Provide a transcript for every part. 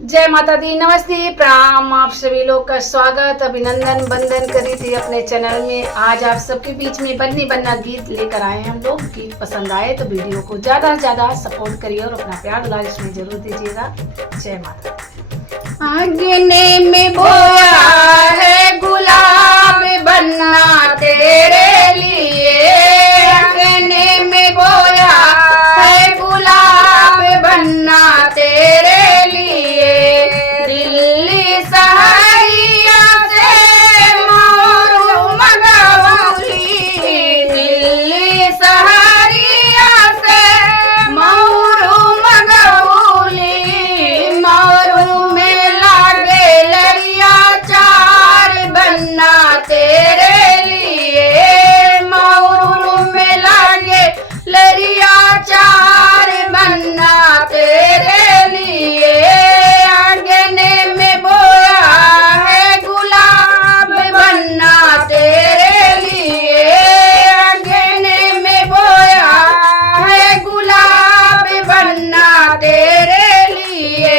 जय माता दी, नमस्ते, प्रणाम। आप सभी लोग का स्वागत, अभिनंदन, वंदन करी थी अपने चैनल में। आज आप सबके बीच में बन्नी बन्ना गीत लेकर आए हैं हम लोग। गीत पसंद आए तो वीडियो को ज्यादा से ज्यादा सपोर्ट करिए और अपना प्यार दुलार इसमें जरूर दीजिएगा। जय माता। आंगने में बोया है गुलाब बन्ना तेरे लिए, आंगने में बोया है गुलाब बन्ना तेरे लिए। दिल्ली सहरिया से मोरू मंगवली, दिल्ली सहरिया से मोरू मंगवली। मोरू में लागे लरिया चार बन्ना तेरे लिए, मोरू में लागे लरिया चार बन्ना तेरे लिए। आंगने में बोया है गुलाब बन्ना तेरे लिए, आंगने में बोया है गुलाब बन्ना तेरे लिए।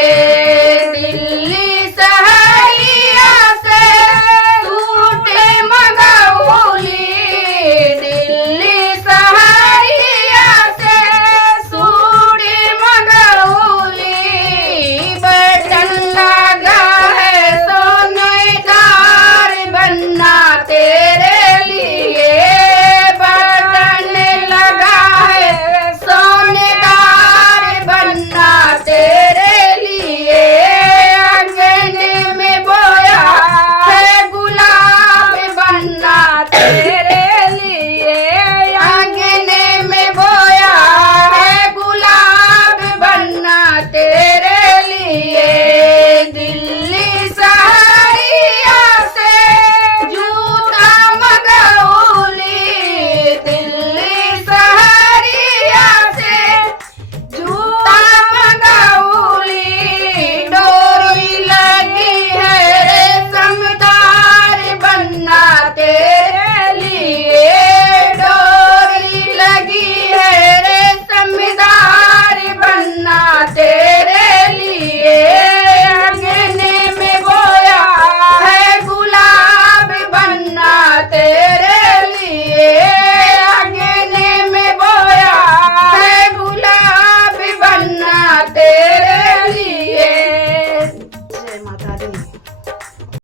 दिल्ली सहरिया से सूटे मंगवली, दिल्ली सहरिया से सूटे मंगवली। बटन लगा है सोनेदार बन्ना तेरे लिए, बटन लगा है सोनेदार बन्ना तेरे लिए। आंगने में बोया है गुलाब बन्ना तेरे लिए, आंगने में बोया है गुलाब बन्ना तेरे लिए। दिल्ली सहरिया से जूता मंगवली, दिल्ली सहरिया से जूता मंगवली। डोरी लगी है रेशमदार बन्ना तेरे लिए, डोरी लगी है रेशमदार बन्ना तेरे लिए। आंगने में बोया है गुलाब बन्ना तेरे